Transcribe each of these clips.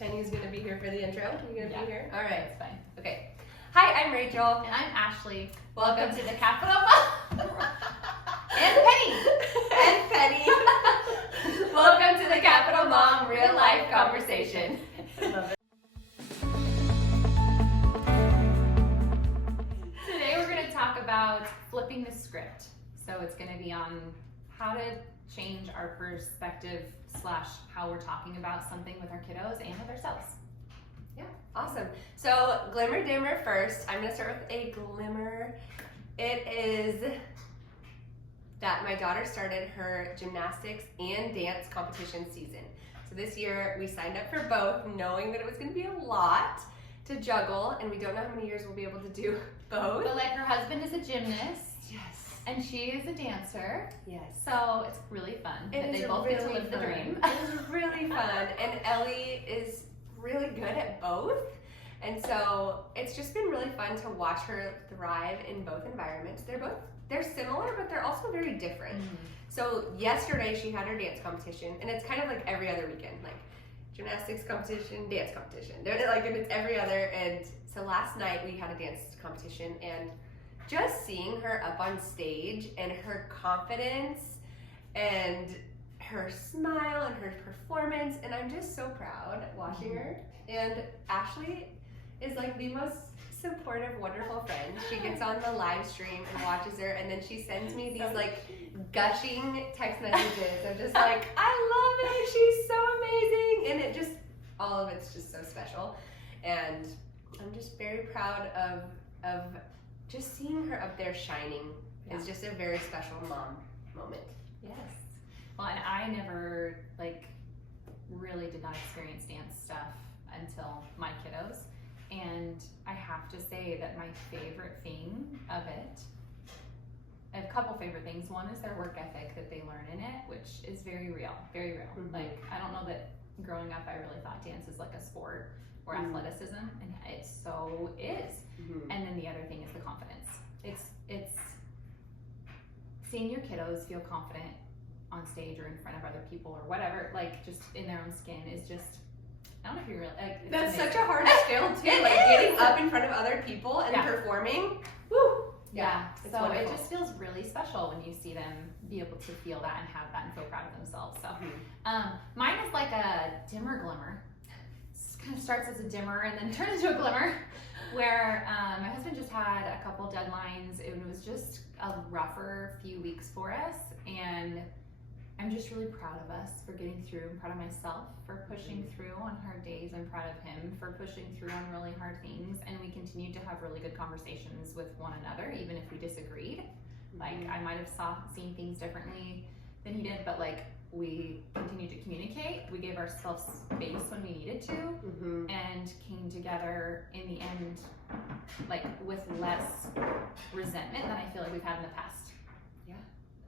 Penny's gonna be here for the intro. You gonna be here? All right. It's fine. Okay. Hi, I'm Rachel. And I'm Ashlee. Welcome to the CapitalMOM. And Penny. And Penny. Welcome to the CapitalMOM Real Life Conversation. I love it. Today we're going to talk about flipping the script. So it's going to be on how to change our perspective / how we're talking about something with our kiddos and with ourselves. Yeah, awesome. So Glimmer Dimmer first. I'm gonna start with a glimmer. It is that my daughter started her gymnastics and dance competition season. So this year we signed up for both, knowing that it was gonna be a lot to juggle, and we don't know how many years we'll be able to do both. But like her husband is a gymnast. Yes. And she is a dancer. Yes. So it's really fun that they both get to live the dream. It is really fun. And Ellie is really good at both. And so it's just been really fun to watch her thrive in both environments. They're similar, but they're also very different. Mm-hmm. So yesterday she had her dance competition, and it's kind of like every other weekend, like gymnastics competition, dance competition. They're like, it's every other. And so last night we had a dance competition, and just seeing her up on stage and her confidence and her smile and her performance, and I'm just so proud watching her. And Ashlee is like the most supportive, wonderful friend. She gets on the live stream and watches her, and then she sends me these like gushing text messages. I'm just like, I love it, she's so amazing, and it just, all of it's just so special. And I'm just very proud of just seeing her up there shining. Is just a very special mom moment. Yes. Well, and I never really did not experience dance stuff until my kiddos. And I have to say that my favorite thing of it, I have a couple favorite things. One is their work ethic that they learn in it, which is very real, very real. Mm-hmm. Like, I don't know that growing up I really thought dance is like a sport or athleticism, and it so is. Mm-hmm. And then the other thing is the confidence. It's seeing your kiddos feel confident on stage or in front of other people or whatever, like just in their own skin is just, I don't know if you really, like, that's amazing. such a hard skill too, like getting up in front of other people and performing. Woo! Yeah, so wonderful. it just feels really special when you see them be able to feel that and have that and feel proud of themselves. So mine is like a dimmer glimmer. It kind of starts as a dimmer and then turns into a glimmer, where my husband just had a couple deadlines. It was just a rougher few weeks for us, and I'm just really proud of us for getting through. I'm proud of myself for pushing through on hard days. I'm proud of him for pushing through on really hard things, and we continue to have really good conversations with one another, even if we disagreed. Like, I might have seen things differently than he did, but like, we continued to communicate. We gave ourselves space when we needed to, and came together in the end, like, with less resentment than I feel like we've had in the past.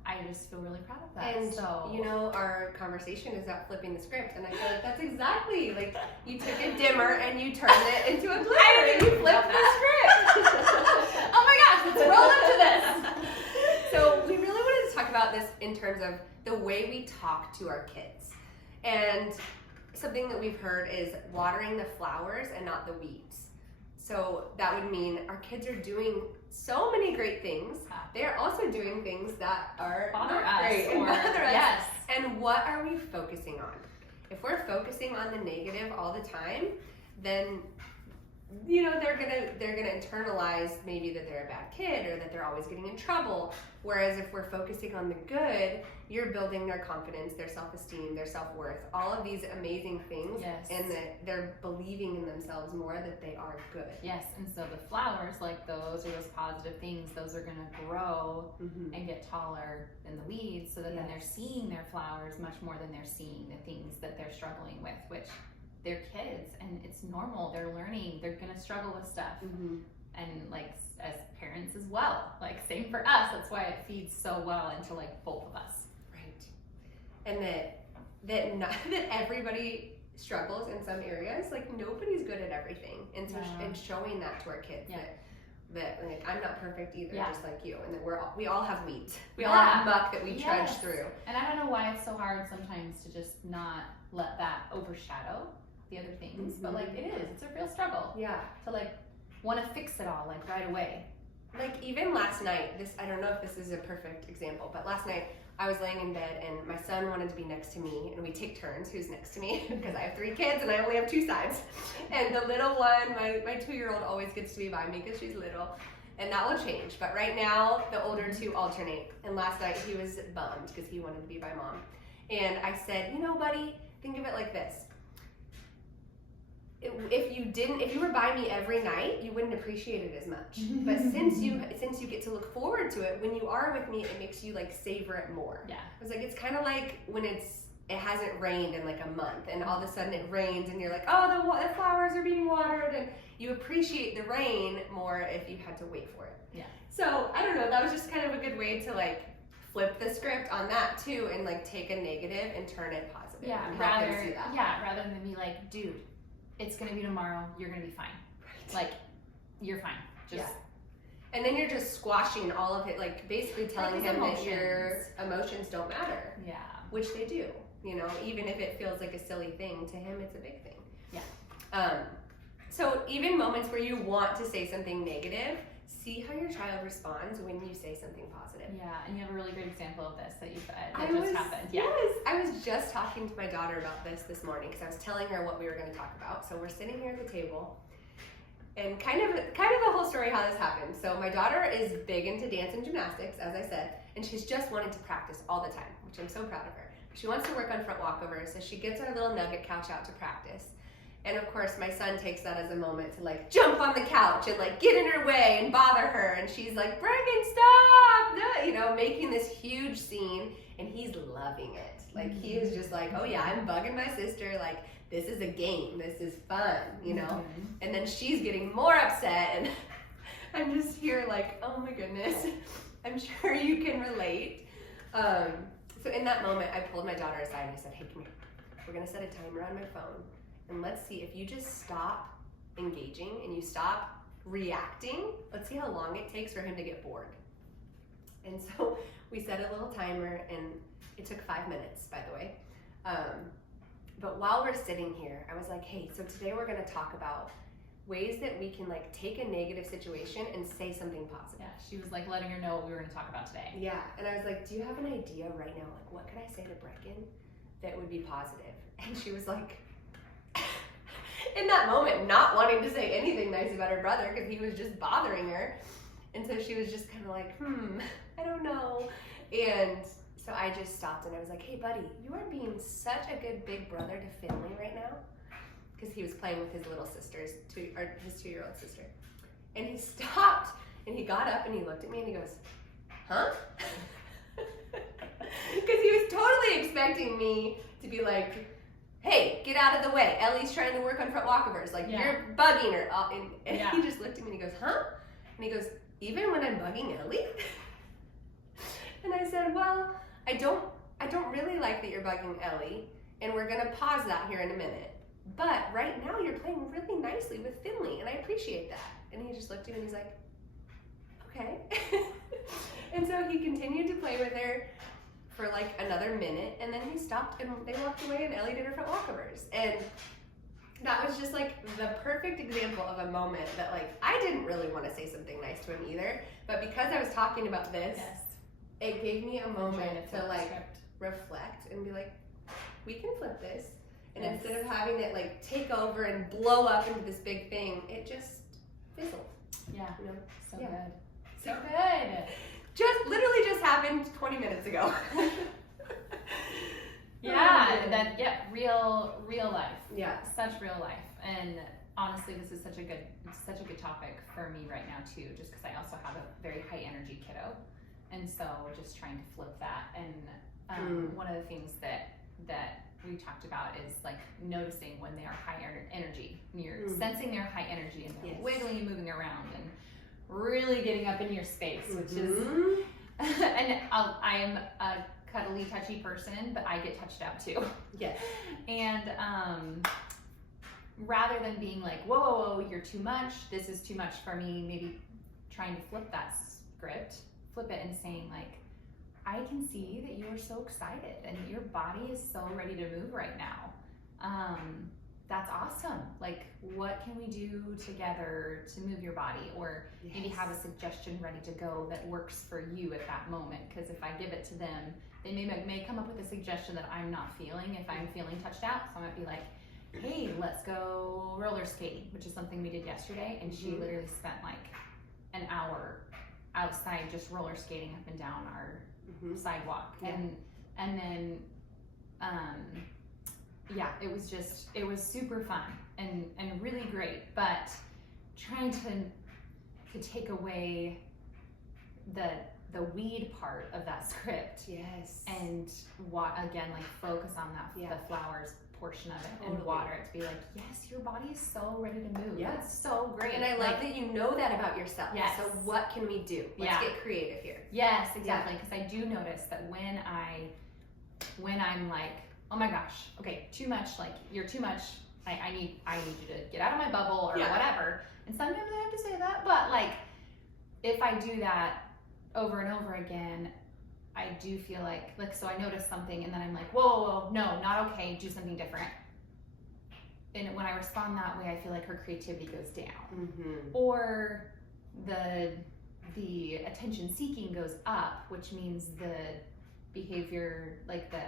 I just feel really proud of that. And so, you know, our conversation is about flipping the script, and I feel like that's exactly, like, you took a dimmer and you turned it into a glimmer and you flipped the script. Oh my gosh, let's roll into this. So we really wanted to talk about this in terms of the way we talk to our kids. And something that we've heard is watering the flowers and not the weeds. So that would mean our kids are doing so many great things. They're also doing things that are bother not great and bother us. Yes. And what are we focusing on? If we're focusing on the negative all the time, then you know they're gonna internalize maybe that they're a bad kid or that they're always getting in trouble. Whereas if we're focusing on the good, you're building their confidence, their self-esteem, their self-worth, all of these amazing things, and that they're believing in themselves more that they are good. Yes, and so the flowers, like those are those positive things, those are gonna grow and get taller than the weeds, so that then they're seeing their flowers much more than they're seeing the things that they're struggling with, which they're kids and it's normal. They're learning. They're gonna struggle with stuff, and like as parents as well. Like same for us. That's why it feeds so well into like both of us. Right. And that everybody struggles in some areas. Like nobody's good at everything, and so and showing that to our kids that like I'm not perfect either, just like you, and that we all have weeds. We all have muck that we trudge through. And I don't know why it's so hard sometimes to just not let that overshadow the other things, but like it's a real struggle. Yeah. To like want to fix it all like right away. Like even last night, I don't know if this is a perfect example, but last night I was laying in bed and my son wanted to be next to me, and we take turns who's next to me because I have 3 kids and I only have 2 sides. And the little one, my 2-year-old always gets to be by me because she's little, and that will change. But right now the older 2 alternate, and last night he was bummed because he wanted to be by mom. And I said, you know, buddy, think of it like this. If you were by me every night, you wouldn't appreciate it as much. But since you get to look forward to it, when you are with me, it makes you like savor it more. Yeah. I was like, it's kind of like when it hasn't rained in like a month, and all of a sudden it rains, and you're like, oh, the flowers are being watered, and you appreciate the rain more if you had to wait for it. Yeah. So I don't know. That was just kind of a good way to like flip the script on that too, and like take a negative and turn it positive. Yeah. And help them see that. Rather than be like, dude, it's gonna be tomorrow. You're gonna be fine. Right. Like, you're fine. Just. Yeah. And then you're just squashing all of it, like basically telling him that your emotions don't matter. Yeah. Which they do. You know, even if it feels like a silly thing, to him it's a big thing. Yeah. So even moments where you want to say something negative, see how your child responds when you say something positive. Yeah, and you have a really great example of this that happened. Yeah. Yes, I was just talking to my daughter about this morning because I was telling her what we were going to talk about. So we're sitting here at the table, and kind of the whole story how this happened. So my daughter is big into dance and gymnastics, as I said, and she's just wanted to practice all the time, which I'm so proud of her. She wants to work on front walkovers, so she gets our little nugget couch out to practice. And of course, my son takes that as a moment to like jump on the couch and like get in her way and bother her. And she's like, Bregan, stop! No, you know, making this huge scene, and he's loving it. Like he is just like, oh yeah, I'm bugging my sister. Like this is a game. This is fun, you know? And then she's getting more upset, and I'm just here like, oh my goodness. I'm sure you can relate. So in that moment, I pulled my daughter aside and I said, hey, come here. We're gonna set a timer on my phone. And let's see, if you just stop engaging and you stop reacting, let's see how long it takes for him to get bored. And so we set a little timer, and it took 5 minutes, by the way. But while we're sitting here, I was like, hey, so today we're gonna talk about ways that we can like take a negative situation and say something positive. Yeah, she was like letting her know what we were gonna talk about today. Yeah, and I was like, do you have an idea right now? Like, what could I say to Bregan that would be positive? And she was like, in that moment, not wanting to say anything nice about her brother because he was just bothering her. And so she was just kind of like, I don't know. And so I just stopped and I was like, hey buddy, you are being such a good big brother to Finley right now. Because he was playing with his little sister's, his 2-year-old sister. And he stopped and he got up and he looked at me and he goes, huh? Because he was totally expecting me to be like, hey, get out of the way. Ellie's trying to work on front walkovers. Like, you're bugging her. And he just looked at me and he goes, huh? And he goes, even when I'm bugging Ellie? And I said, well, I don't really like that you're bugging Ellie, and we're gonna pause that here in a minute. But right now you're playing really nicely with Finley, and I appreciate that. And he just looked at me and he's like, okay. And so he continued to play with her for like another minute, and then he stopped and they walked away and Ellie did her front walkovers. And that was just like the perfect example of a moment that like, I didn't really want to say something nice to him either, but because I was talking about this, it gave me a moment to like reflect and be like, we can flip this. And instead of having it like take over and blow up into this big thing, it just fizzled. Yeah, you know? So good. So good. Literally just happened 20 minutes ago. Real life. Yeah. Such real life. And honestly, this is such a good topic for me right now too, just because I also have a very high energy kiddo. And so just trying to flip that. And one of the things that we talked about is like noticing when they are high energy. You're sensing their high energy and they're wiggling and moving around and really getting up in your space, which is, and I am a cuddly, touchy person, but I get touched out too. Yes. And rather than being like, whoa, you're too much, this is too much for me, maybe trying to flip that script, flip it and saying like, I can see that you are so excited and your body is so ready to move right now. that's awesome. Like, what can we do together to move your body? Or maybe have a suggestion ready to go that works for you at that moment. Because if I give it to them, they may come up with a suggestion that I'm not feeling if I'm feeling touched out. So I might be like, hey, let's go roller skating, which is something we did yesterday. And she literally spent like an hour outside just roller skating up and down our sidewalk. And then, it was super fun and really great, but trying to take away the weed part of that script. Yes. And again, like focus on that, the flowers portion of it and water it to be like, yes, your body is so ready to move. Yeah. It's so great. And I love that you know that about yourself. Yes. So what can we do? Let's get creative here. Yes, exactly. Because I do notice that when I'm like, oh my gosh, okay, too much, like you're too much, I need you to get out of my bubble or whatever. And sometimes I have to say that, but like if I do that over and over again, I do feel like so I notice something and then I'm like, whoa, no, not okay, do something different. And when I respond that way, I feel like her creativity goes down. Or the attention seeking goes up, which means the behavior, like the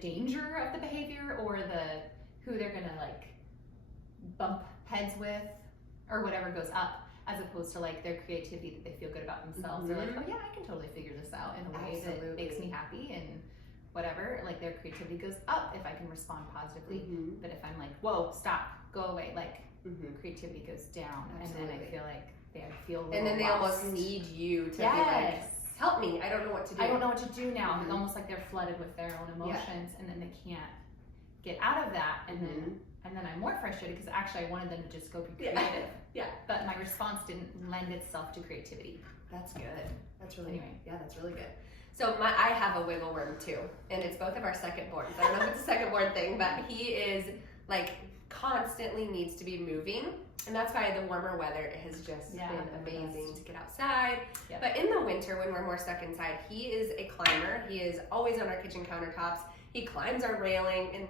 danger of the behavior or who they're gonna like bump heads with or whatever goes up, as opposed to like their creativity that they feel good about themselves. They're like, oh yeah, I can totally figure this out in a way that makes me happy and whatever. Like their creativity goes up if I can respond positively. But if I'm like, whoa, stop, go away, like creativity goes down. And then I feel like they feel and then they almost need you to be like, help me, I don't know what to do. I don't know what to do now. It's almost like they're flooded with their own emotions and then they can't get out of that. And then I'm more frustrated because actually I wanted them to just go be creative. But my response didn't lend itself to creativity. That's good. That's really that's really good. So I have a wiggle worm too, and it's both of our second borns. I don't know if it's a second born thing, but he is like constantly needs to be moving. And that's why the warmer weather has just been amazing to get outside. But in the winter, when we're more stuck inside, he is a climber. He is always on our kitchen countertops. He climbs our railing, and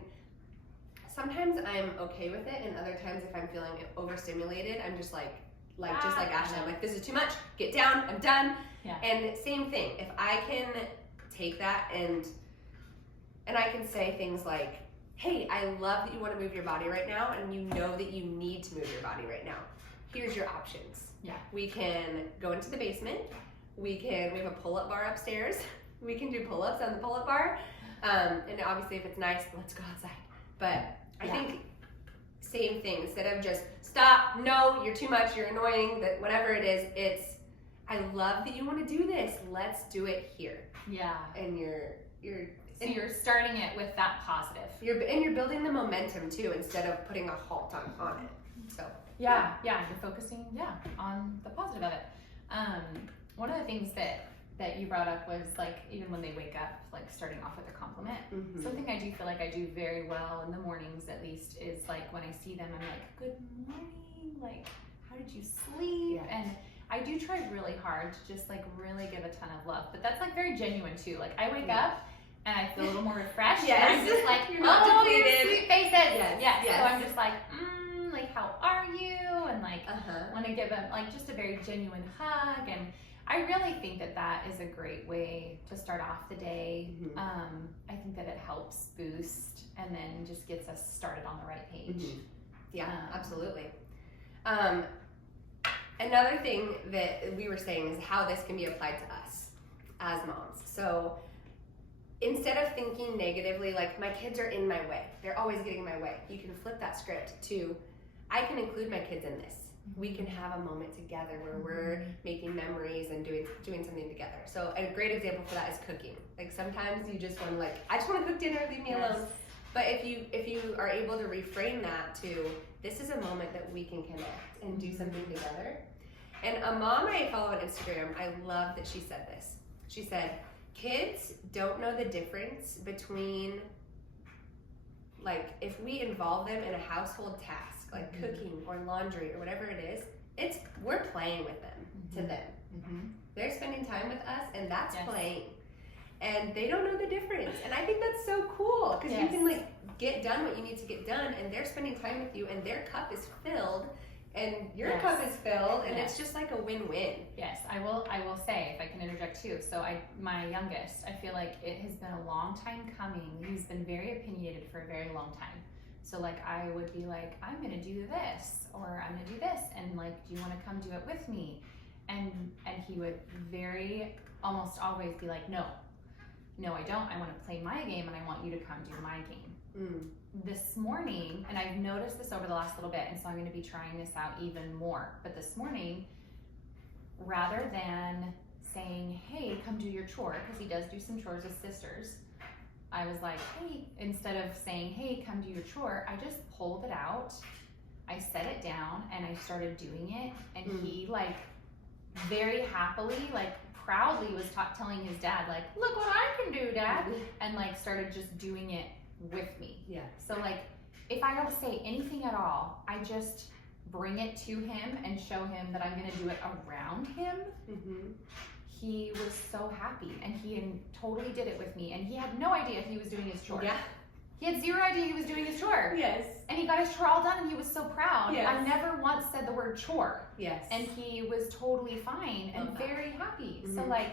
sometimes I'm okay with it, and other times if I'm feeling overstimulated, I'm just like Ashlee, I'm like, this is too much, get down, I'm done. And same thing, if I can take that and I can say things like, hey, I love that you want to move your body right now, and you know that you need to move your body right now. Here's your options. We can go into the basement. We have a pull-up bar upstairs. We can do pull-ups on the pull-up bar. And obviously if it's nice, let's go outside. But I think same thing, instead of just stop, no, you're too much, you're annoying, that whatever it is, it's, I love that you want to do this. Let's do it here. And you're starting it with that positive. You're building the momentum too, instead of putting a halt on it. So you're focusing on the positive of it. One of the things that you brought up was like even when they wake up, like starting off with a compliment. Something I do feel like I do very well in the mornings, at least, is like when I see them, I'm like, good morning, like how did you sleep? And I do try really hard to just like really give a ton of love, but that's like very genuine too. Like I wake up and I feel a little more refreshed. And I'm just like, you're not depleted. Sweet faces. So I'm just like, like how are you? And like want to give them like just a very genuine hug. And I really think that is a great way to start off the day. I think that it helps boost and then just gets us started on the right page. Absolutely. Another thing that we were saying is how this can be applied to us as moms. So instead of thinking negatively, like my kids are in my way, they're always getting in my way, you can flip that script to, I can include my kids in this. We can have a moment together where we're making memories and doing something together. So a great example for that is cooking. Like sometimes you just want to I just want to cook dinner, leave me alone. But if you are able to reframe that to, this is a moment that we can connect and do something together. And a mom I follow on Instagram, I love that she said this. She said, kids don't know the difference between, like, if we involve them in a household task, like cooking or laundry or whatever it is, we're playing with them to them. They're spending time with us, and that's playing. and they don't know the difference. And I think that's so cool because you can like get done what you need to get done, and they're spending time with you, and their cup is filled, and your cup is filled, and it's just like a win-win. Yes, I will say, if I can interject too. So my youngest, I feel like it has been a long time coming. He's been very opinionated for a very long time. So like I would be like, I'm gonna do this, or I'm gonna do this, and like, do you want to come do it with me? And he would almost always be like, no, I don't. I want to play my game, and I want you to come do my game. This morning, and I've noticed this over the last little bit, and so I'm going to be trying this out even more. But this morning, rather than saying, hey, come do your chore, because he does do some chores with sisters, I was like, hey, instead of saying, hey, come do your chore, I just pulled it out, I set it down, and I started doing it, and he like very happily, like proudly was telling his dad, like, look what I can do, Dad, and like started just doing it with me. Yeah. So like, if I don't say anything at all, I just bring it to him and show him that I'm going to do it around him. He was so happy, and he totally did it with me, and he had no idea he was doing his chore. Yeah. He had zero idea he was doing his chore. Yes. And he got his chore all done, and he was so proud. Yes. I never once said the word chore. Yes. And he was totally fine and very happy. So like,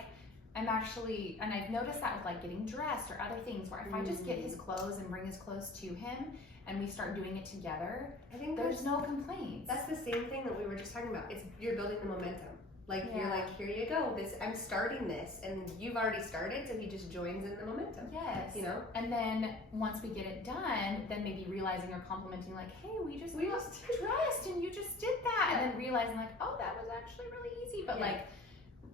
I'm actually, and I've noticed that with like getting dressed or other things, where if I just get his clothes and bring his clothes to him, and we start doing it together, I think there's no complaints. That's the same thing that we were just talking about. It's you're building the momentum. Like you're like, here you go. I'm starting this, and you've already started, so he just joins in the momentum. Yes. You know. And then once we get it done, then maybe realizing or complimenting, like, hey, we just dressed, and you just did that, and then realizing like, oh, that was actually really easy. But like,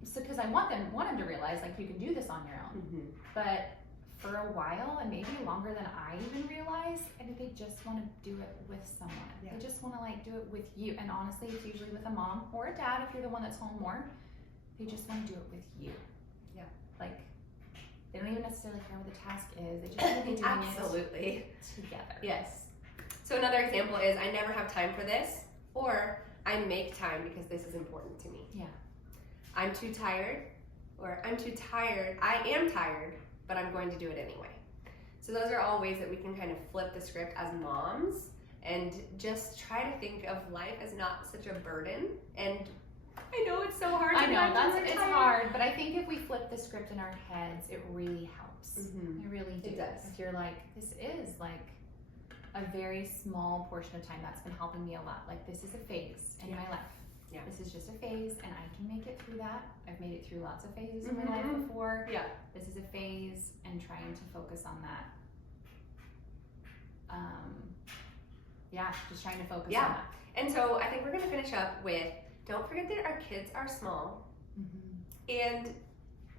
so because I want him to realize like you can do this on your own. But for a while, and maybe longer than I even realized, I think they just want to do it with someone. They just want to like do it with you. And honestly, it's usually with a mom or a dad if you're the one that's home more. They just want to do it with you. Yeah. Like, they don't even necessarily care what the task is. They just want to be doing it together. Yes. So another example is, I never have time for this, or I make time because this is important to me. Yeah. I'm too tired, or I'm too tired. I am tired, but I'm going to do it anyway. So those are all ways that we can kind of flip the script as moms and just try to think of life as not such a burden. And I know it's so hard. I know, it's hard, but I think if we flip the script in our heads, it really helps. It really does. It does. If you're like, this is like a very small portion of time that's been helping me a lot. Like, this is a phase in my life. Yeah. This is just a phase, and I can make it through that. I've made it through lots of phases in my life before. Yeah. This is a phase, and trying to focus on that. Just trying to focus on that. And so I think we're going to finish up with, don't forget that our kids are small, and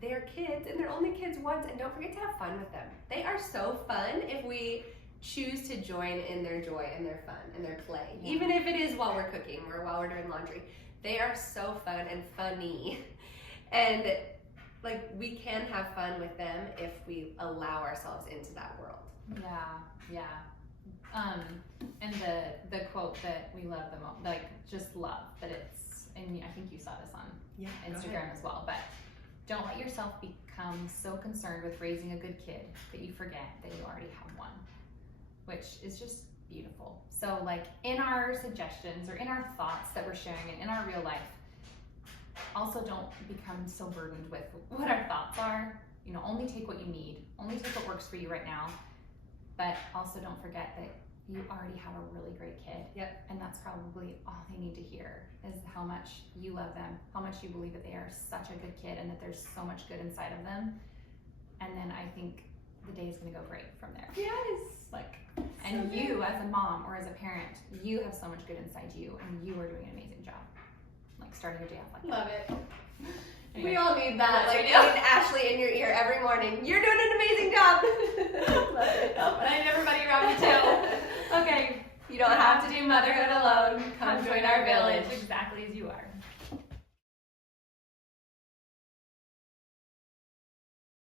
they are kids, and they're only kids once, and don't forget to have fun with them. They are so fun if we choose to join in their joy and their fun and their play, even if it is while we're cooking or while we're doing laundry. They are so fun and funny, and like, we can have fun with them if we allow ourselves into that world. And the quote that we love the most, like, just love, but it's, and I think you saw this on Instagram as well, but don't let yourself become so concerned with raising a good kid that you forget that you already have one, which is just beautiful. So like, in our suggestions or in our thoughts that we're sharing and in our real life, also don't become so burdened with what our thoughts are. You know, only take what you need, only take what works for you right now, but also don't forget that you already have a really great kid. Yep. And that's probably all they need to hear, is how much you love them, how much you believe that they are such a good kid and that there's so much good inside of them. And then I think the day is going to go great from there. Yes. Like, and so you as a mom or as a parent, you have so much good inside you, and you are doing an amazing job. Like, starting your day off like Love that. Love it. Anyway. We all need that. Like, need Ashlee in your ear every morning. You're doing an amazing job. Love it. Oh, and I need everybody around me too. Okay. You don't have to do motherhood alone. Come join our village.